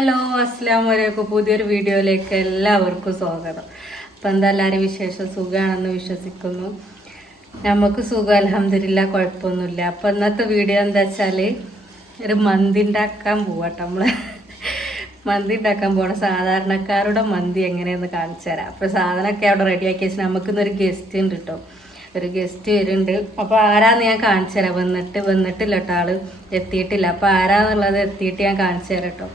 Hello അസ്സാം വലൈക്കും പുതിയൊരു വീഡിയോയിലേക്ക് എല്ലാവർക്കും സ്വാഗതം. അപ്പം എന്താ എല്ലാവരും വിശേഷം? സുഖമാണെന്ന് വിശ്വസിക്കുന്നു. നമുക്ക് സുഖം അലഹമില്ല കുഴപ്പമൊന്നുമില്ല. അപ്പം ഇന്നത്തെ വീഡിയോ എന്താ വെച്ചാൽ ഒരു മന്തി ഉണ്ടാക്കാൻ പോവാട്ടോ നമ്മൾ മന്തി ഉണ്ടാക്കാൻ പോകണം സാധാരണക്കാരുടെ മന്തി എങ്ങനെയെന്ന് കാണിച്ചു തരാം. അപ്പോൾ സാധനമൊക്കെ അവിടെ റെഡിയാക്കി വെച്ചാൽ നമുക്കിന്നൊരു ഗസ്റ്റ് ഉണ്ട് കേട്ടോ ഒരു ഗസ്റ്റ് വരുന്നുണ്ട്. അപ്പോൾ ആരാന്ന് ഞാൻ കാണിച്ചു തരാം. വന്നിട്ട് വന്നിട്ടില്ല കേട്ടോ ആൾ എത്തിയിട്ടില്ല. അപ്പോൾ ആരാന്നുള്ളത് എത്തിയിട്ട് ഞാൻ കാണിച്ചു തരാം കേട്ടോ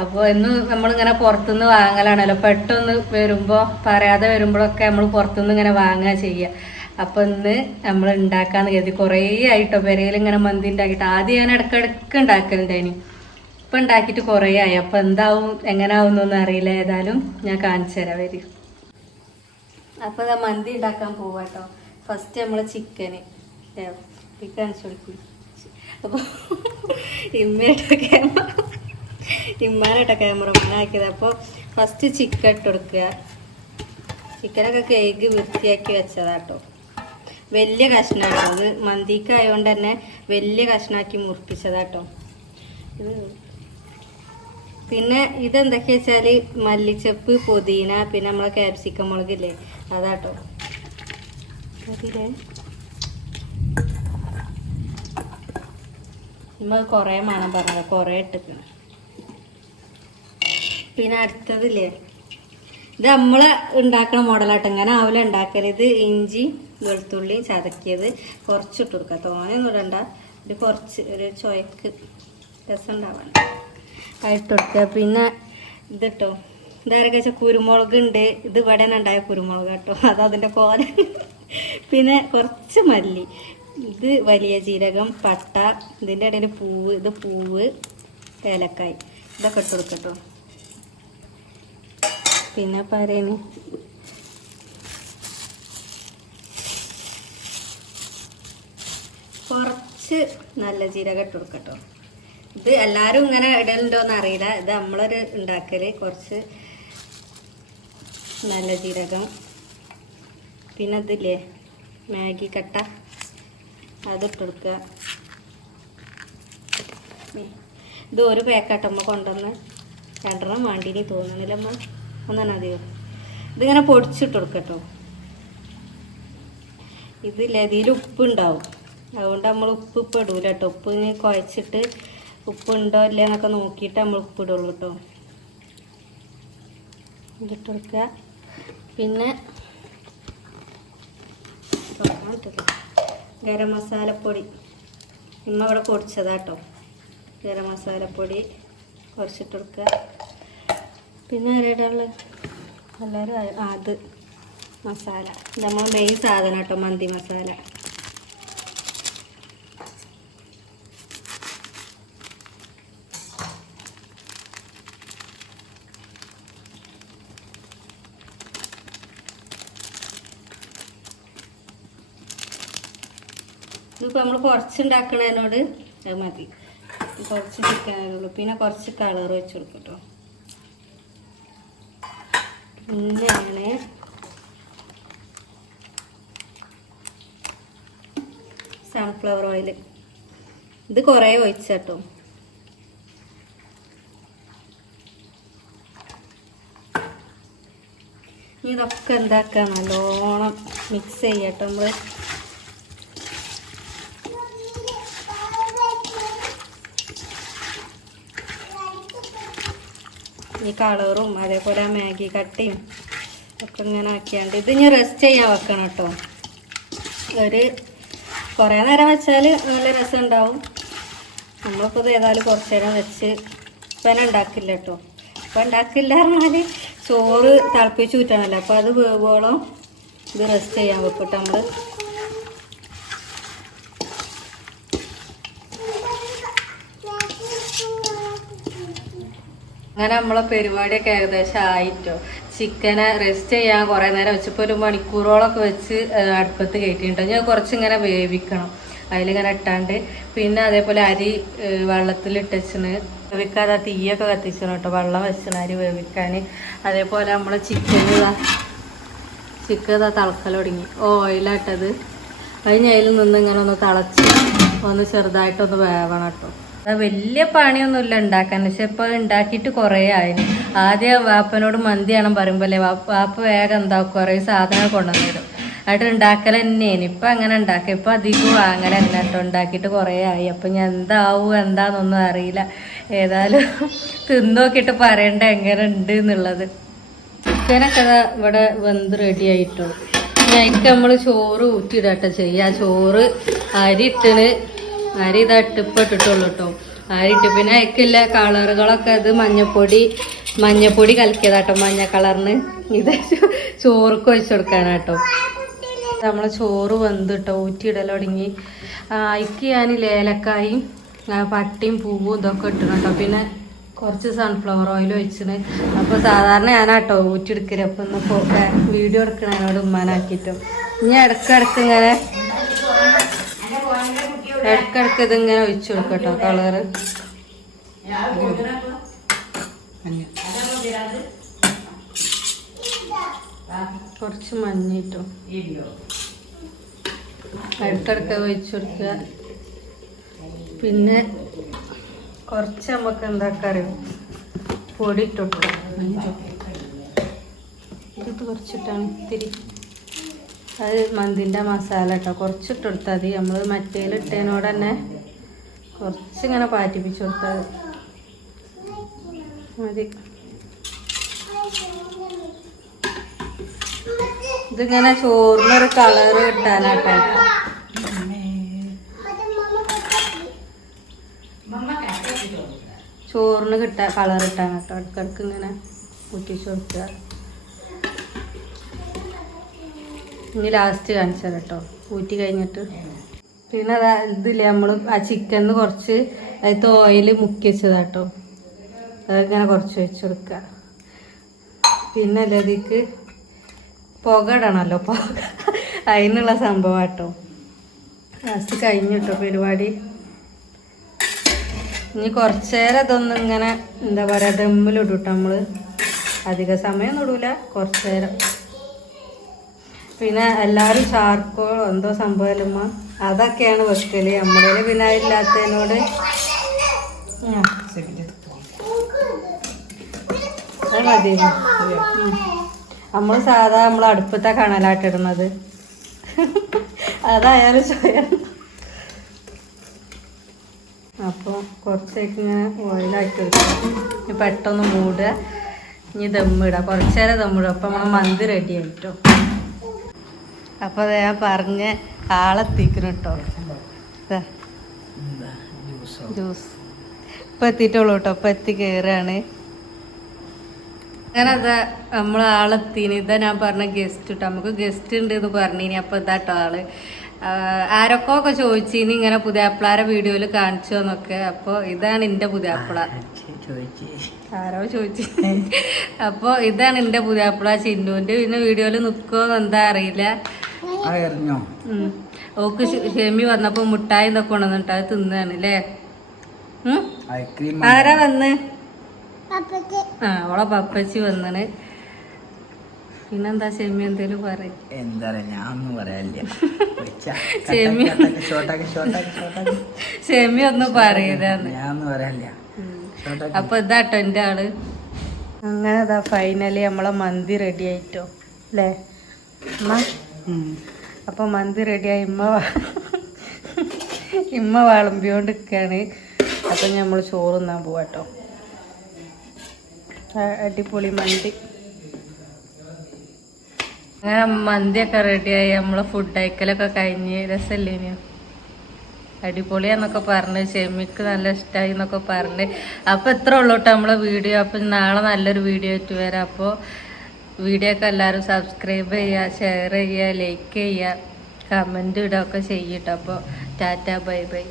അപ്പോൾ ഇന്ന് നമ്മളിങ്ങനെ പുറത്തുനിന്ന് വാങ്ങലാണല്ലോ. പെട്ടെന്ന് വരുമ്പോ പറയാതെ വരുമ്പോഴൊക്കെ നമ്മൾ പുറത്തുനിന്ന് ഇങ്ങനെ വാങ്ങുക ചെയ്യുക. അപ്പോൾ ഇന്ന് നമ്മൾ ഉണ്ടാക്കാന്ന് കരുതി കുറേ ആയിട്ടോ പെരയിൽ ഇങ്ങനെ മന്തി ഉണ്ടാക്കിയിട്ട്. ആദ്യം ഞാൻ ഇടയ്ക്കിടയ്ക്ക് ഉണ്ടാക്കലുണ്ടായിനി ഇപ്പം ഉണ്ടാക്കിയിട്ട് കുറേ ആയി. അപ്പോൾ എന്താവും എങ്ങനെ ആവുന്നൊന്നും അറിയില്ല. ഏതായാലും ഞാൻ കാണിച്ചു തരാം വരും. അപ്പോൾ ഇതാ മന്തി ഉണ്ടാക്കാൻ പോവാട്ടോ ഫസ്റ്റ് നമ്മൾ ചിക്കന് കാണിച്ചു കൊടുക്കും. അപ്പോൾ ഇമ്മയുടെ ക്യാമറ ഇമ്മാനായിട്ട ക്യാമറ ആക്കിയത് അപ്പോൾ ഫസ്റ്റ് ചിക്കൻ ഇട്ട് കൊടുക്കുക. ചിക്കനൊക്കെ കേക്ക് വൃത്തിയാക്കി വെച്ചതാട്ടോ വലിയ കഷ്ണമാണ് അത് മന്തിക്കായതുകൊണ്ട് തന്നെ വലിയ കഷ്ണാക്കി മുറിപ്പിച്ചതാട്ടോ ഇത് പിന്നെ ഇതെന്തൊക്കെയാ വെച്ചാൽ മല്ലിച്ചപ്പ് പുതിന പിന്നെ നമ്മളെ ക്യാപ്സിക്കം മുളകില്ലേ? അതാട്ടോ നമ്മൾ കുറേ മണം പറഞ്ഞത്. കുറേ ഇട്ടിക്കണം പിന്നെ അടുത്തതില്ലേ? ഇത് നമ്മൾ ഉണ്ടാക്കണ മോഡലാട്ടോ. ഇങ്ങനെ ആവില ഉണ്ടാക്കൽ ഇത് ഇഞ്ചി വെളുത്തുള്ളി ചതക്കിയത് കുറച്ച് ഇട്ട് കൊടുക്കുക തോനെയൊന്നും ഇടണ്ട. ഒരു കുറച്ച് ഒരു ചുയക്ക് രസം ഉണ്ടാവണം ആയിട്ട് കൊടുക്കുക. പിന്നെ ഇതിട്ടോ. ഇതാരൊക്കെ വെച്ചാൽ കുരുമുളക് ഉണ്ട്. ഇത് ഇവിടെ തന്നെ ഉണ്ടായ കുരുമുളക് കേട്ടോ. അത് അതിന്റെ കോല പിന്നെ കുറച്ച് മല്ലി. ഇത് വലിയ ജീരകം പട്ട ഇതിന്റെ ഇടയിൽ പൂവ് ഇത് പൂവ് ഏലക്കായ്. ഇതൊക്കെ ഇട്ട് കൊടുക്കട്ടോ പിന്നെ പറയണേ. കുറച്ച് നല്ല ജീരകം ഇട്ട് കൊടുക്കട്ടോ ഇത് എല്ലാവരും ഇങ്ങനെ ഇടലുണ്ടോയെന്ന് അറിയില്ല. ഇത് നമ്മളൊരു ഉണ്ടാക്കൽ. കുറച്ച് നല്ല ജീരകം. പിന്നെ ഇതില്ലേ? മാഗി കട്ട. അതിട്ട് കൊടുക്കുക ഇത് ഒരു പാക്കാട്ടമ്മ കൊണ്ടുവന്ന് രണ്ടെണ്ണം വേണ്ടിനി തോന്നണില്ല അമ്മ ഒന്നെണ്ണം മതിയോ ഇതിങ്ങനെ പൊടിച്ചിട്ട് കൊടുക്കട്ടോ. ഇതില്ല ഇതിൽ ഉപ്പുണ്ടാവും. അതുകൊണ്ട് നമ്മൾ ഉപ്പ് ഇപ്പം ഇടൂല കേട്ടോ ഉപ്പ് കുഴച്ചിട്ട് ഉപ്പുണ്ടോ ഇല്ലേ എന്നൊക്കെ നോക്കിയിട്ട് നമ്മൾ ഉപ്പ് ഇടുള്ളൂ കേട്ടോ ഇതിട്ട് കൊടുക്കുക പിന്നെ. ഗരം മസാലപ്പൊടി. ഇമ്മ ഇവിടെ പൊടിച്ചതാട്ടോ ഗരം മസാലപ്പൊടി കുറച്ചിട്ട് കൊടുക്കുക പിന്നെ ആരായിട്ടുള്ളത്? എല്ലാവരും അത് മസാല. നമ്മൾ മെയിൻ സാധനം കേട്ടോ മന്തി മസാല. ഇതിപ്പോൾ നമ്മൾ കുറച്ചുണ്ടാക്കണതിനോട് അത് മതി. കുറച്ച് ചിക്കനുള്ളൂ പിന്നെ കുറച്ച് കളർ വെച്ച് കൊടുക്കും കേട്ടോ പിന്നെയാണ് സൺഫ്ലവർ ഓയിൽ ഇത് കുറേ ഒഴിച്ചട്ടോ. ഇതൊക്കെ എന്താക്കുക നല്ലോണം മിക്സ് ചെയ്യട്ടോ നമ്മൾ ഈ കളറും അതേപോലെ ആ മാഗി കട്ടയും ഒക്കെ ഇങ്ങനെ ആക്കിയാണ്ട് ഇത് ഞാൻ റെസ്റ്റ് ചെയ്യാൻ വെക്കണം കേട്ടോ ഒരു കുറേ നേരം വെച്ചാൽ നല്ല രസം ഉണ്ടാവും. നമ്മളിപ്പോൾ ഏതായാലും കുറച്ച് നേരം വെച്ച് ഇപ്പം ഉണ്ടാക്കില്ല കേട്ടോ ഇപ്പം ഉണ്ടാക്കില്ല പറഞ്ഞാൽ ചോറ് തിളപ്പിച്ച് ഊറ്റണമല്ലോ അപ്പോൾ അത് വേവോളം ഇത് റെസ്റ്റ് ചെയ്യാൻ വെക്കും നമ്മൾ അങ്ങനെ നമ്മളെ പരിപാടിയൊക്കെ ഏകദേശം ആയിട്ടോ. ചിക്കനെ റെസ്റ്റ് ചെയ്യാൻ കുറേ നേരം വെച്ചപ്പോൾ ഒരു മണിക്കൂറോളൊക്കെ വെച്ച് അടുപ്പത്ത് കയറ്റിയിട്ടോ ഞാൻ കുറച്ചിങ്ങനെ വേവിക്കണം. അതിലിങ്ങനെ ഇട്ടാണ്ട് പിന്നെ അതേപോലെ അരി വെള്ളത്തിലിട്ടച്ചിന് വേവിക്കാതെ തീയൊക്കെ കത്തിച്ചു കേട്ടോ. വെള്ളം വെച്ചിന് അരി വേവിക്കാൻ അതേപോലെ നമ്മളെ ചിക്കൻ ചിക്കൻ ഇതാ തിളക്കൽ തുടങ്ങി. ഓയിലാട്ടത് അതിന് അതിൽ നിന്ന് ഇങ്ങനെ ഒന്ന് തിളച്ച് ഒന്ന് ചെറുതായിട്ടൊന്ന് വേവണം കേട്ടോ. വലിയ പണിയൊന്നുമില്ല ഉണ്ടാക്കാൻ. പക്ഷെ ഇപ്പൊ ഉണ്ടാക്കിയിട്ട് കുറേ ആയിന്. ആദ്യം വാപ്പനോട് മന്തിയാണെന്ന് പറയുമ്പോ അല്ലേ വാപ്പ വേഗം എന്താക്കും കുറേ സാധനങ്ങൾ കൊണ്ടുവന്നു തരും എന്നിട്ട് ഉണ്ടാക്കൽ തന്നെയാണ്. ഇപ്പൊ അങ്ങനെ ഉണ്ടാക്കുക ഇപ്പൊ അധികം വാങ്ങല തന്നെ കേട്ടോ. ഉണ്ടാക്കിയിട്ട് കുറേ ആയി. അപ്പൊ ഞാൻ എന്താവും എന്താന്നൊന്നും അറിയില്ല. ഏതായാലും തിന്നോക്കിയിട്ട് പറയണ്ട എങ്ങനെ ഉണ്ട് എന്നുള്ളത്. ചിക്കനൊക്കെ ഇവിടെ വെന്ത് റെഡി ആയിട്ടോ ഞങ്ങൾക്ക് നമ്മൾ ചോറ് ഊറ്റിയിടട്ടെ ചെയ്യുക ചോറ് അരി ഇട്ടിന് അരി ഇത് ഇട്ടിപ്പ് ഇട്ടിട്ടുള്ളൂ കേട്ടോ അരി ഇട്ട് പിന്നെ അയക്കില്ല. കളറുകളൊക്കെ ഇത് മഞ്ഞപ്പൊടി മഞ്ഞപ്പൊടി കലക്കിയതാട്ടോ മഞ്ഞ കളറിന്. ഇത് ചോർക്ക് ഒഴിച്ചു കൊടുക്കാനാട്ടോ. നമ്മളെ ചോറ് വെന്തിട്ടോ ഊറ്റിയിടൽ തുടങ്ങി. അയക്ക് ഞാൻ ലേലക്കായും പട്ടിയും പൂവും ഇതൊക്കെ ഇട്ടിട്ടുണ്ടോ? പിന്നെ കുറച്ച് സൺഫ്ലവർ ഓയിൽ ഒഴിച്ചിന്. അപ്പോൾ സാധാരണ ഞാനാട്ടോ ഊറ്റിയെടുക്കൽ. അപ്പം ഇന്ന് ഫോ- ഏ, വീഡിയോ എടുക്കണോട് ഉമ്മാനാക്കിയിട്ടും ഇനി ഇടക്കിടക്ക് ഇങ്ങനെ ഇടക്കിടക്ക് ഇതിങ്ങനെ ഒഴിച്ചു കൊടുക്കട്ടോ കളറ്. കുറച്ച് മഞ്ഞിട്ടോ ഇടക്കിടക്ക് ഒഴിച്ചു കൊടുക്കുക. പിന്നെ കുറച്ച് നമുക്ക് എന്താക്കാറിയോ പൊടി ഇട്ടു ഇത് കുറച്ചിട്ടാണ്. ഇത്തിരി അത് മന്തിന്റെ മസാല കേട്ടോ കുറച്ചിട്ട് കൊടുത്താൽ മതി നമ്മൾ മറ്റേൽ ഇട്ടതിനോട് തന്നെ കുറച്ചിങ്ങനെ പാറ്റിപ്പിച്ച് കൊടുത്താൽ മതി. ഇതിങ്ങനെ ചോറിനൊരു കളറ് കിട്ടാനാട്ടോ. ചോറിന് കിട്ടാ കളർ ഇട്ടാൻ കേട്ടോ ഇടക്കിടക്ക് ഇങ്ങനെ കുറ്റിച്ച് കൊടുക്കുക ഇനി ലാസ്റ്റ് കാണിച്ചത് കേട്ടോ ഊറ്റി കഴിഞ്ഞിട്ട്. പിന്നെ അതാ ഇതില്ലേ നമ്മൾ ആ ചിക്കൻ കുറച്ച് അതിലത്തെ ഓയിൽ മുക്കി വെച്ചതാ കേട്ടോ അതിങ്ങനെ കുറച്ച് വെച്ച് പിന്നെ അല്ലേ ഇതിക്ക്? പുക ഇടണമല്ലോ പുക. അതിനുള്ള സംഭവം കേട്ടോ ലാസ്റ്റ് കഴിഞ്ഞു കേട്ടോ പരിപാടി. ഇനി കുറച്ചേരം ഇതൊന്നും ഇങ്ങനെ എന്താ പറയുക ദമ്മിലിടും കേട്ടോ നമ്മൾ അധിക സമയം ഇടൂല കുറച്ച് നേരം പിന്നെ എല്ലാവരും ചാർക്കോ എന്തോ സംഭവമല്ലമ്മ അതൊക്കെയാണ് വെക്കൽ. നമ്മുടെ വിനായില്ലാത്തതിനോട്. അത് നമ്മൾ സാധാ നമ്മൾ അടുപ്പത്തെ കണലാട്ടിടുന്നത് അതായാലും ചോയ അപ്പോൾ കുറച്ചേക്ക് ഇങ്ങനെ ഓയിലാക്കി വെക്കും പെട്ടെന്ന് മൂടുക. ഇനി ദമ്മിടുക കുറച്ചേരം ദമ്മിടുക അപ്പം നമ്മൾ മന്തി റെഡി ആയിട്ടോ. അപ്പോൾ അത് ഞാൻ പറഞ്ഞ ആളെത്തിക്കണം കേട്ടോ ജ്യൂസ്? ഇപ്പം എത്തിയിട്ടുള്ളൂ കേട്ടോ ഇപ്പം എത്തി കയറുകയാണ് അങ്ങനെ അതാ നമ്മൾ ആളെത്തീന് ഇതാ ഞാൻ പറഞ്ഞ ഗസ്റ്റ് കേട്ടോ നമുക്ക് ഗസ്റ്റ് ഉണ്ട് എന്ന് പറഞ്ഞിനി. അപ്പോൾ ഇതാട്ടോ ആൾ. ആരൊക്കെ ഒക്കെ ചോദിച്ചിനി ഇങ്ങനെ പുതിയപ്പിളാരെ വീഡിയോയിൽ കാണിച്ചു എന്നൊക്കെ. അപ്പോൾ ഇതാണ് എന്റെ പുതിയാപ്പിള ആരോ ചോദിച്ചു. അപ്പോൾ ഇതാണ് എന്റെ പുതിയാപ്പിള ചിന്നുവിന്റെ പിന്നെ വീഡിയോയിൽ നിൽക്കുമോ എന്താ അറിയില്ല. അറിഞ്ഞോ. ഓക്ക് ഷെമി വന്നപ്പോ മുട്ടായി ഇതൊക്കെ കൊണ്ടുവന്നിട്ട് അത് തിന്നാണ് അല്ലേ ഐസ്ക്രീം ആരാ വന്ന്? ആ ഓളെ പപ്പച്ചി വന്നാണ്. പിന്നെന്താ ഷെമി എന്തേലും പറയും? എന്താ ഞാൻ പറയാനില്ല. ഷോട്ടാക്കി ഷെമി ഒന്നും പറയില്ലാന്ന് ഞാൻ പറയാനില്ല. അപ്പൊ ഇതാട്ടോ എന്റെ ആൾ. അങ്ങനെ അതാ ഫൈനലി നമ്മളെ മന്തി റെഡി ആയിട്ടോ അല്ലേ അമ്മ അപ്പൊ മന്തി റെഡിയായി ഇമ്മ ഇമ്മ വളമ്പിയോണ്ട് നിൽക്കുകയാണ് അപ്പം നമ്മൾ ചോറ് തിന്നാൻ പോവാട്ടോ അടിപൊളി മന്തി. അങ്ങനെ മന്തിയൊക്കെ റെഡിയായി നമ്മൾ ഫുഡ് അയക്കലൊക്കെ കഴിഞ്ഞ്. രസമല്ലേ ഇനിയോ അടിപൊളിയാന്നൊക്കെ പറഞ്ഞ്. ചെമ്മിക്ക് നല്ല ഇഷ്ടമായി എന്നൊക്കെ പറഞ്ഞ്. അപ്പോൾ ഇത്ര ഉള്ളൂട്ടോ നമ്മളെ വീഡിയോ. അപ്പം നാളെ നല്ലൊരു വീഡിയോ ആയിട്ട് വരാം. അപ്പോൾ വീഡിയോ ഒക്കെ എല്ലാവരും സബ്സ്ക്രൈബ് ചെയ്യുക ഷെയർ ചെയ്യുക ലൈക്ക് ചെയ്യുക കമന്റ് ഇടുക ഒക്കെ ചെയ്യട്ടോ അപ്പോൾ ടാറ്റ ബൈ ബൈ.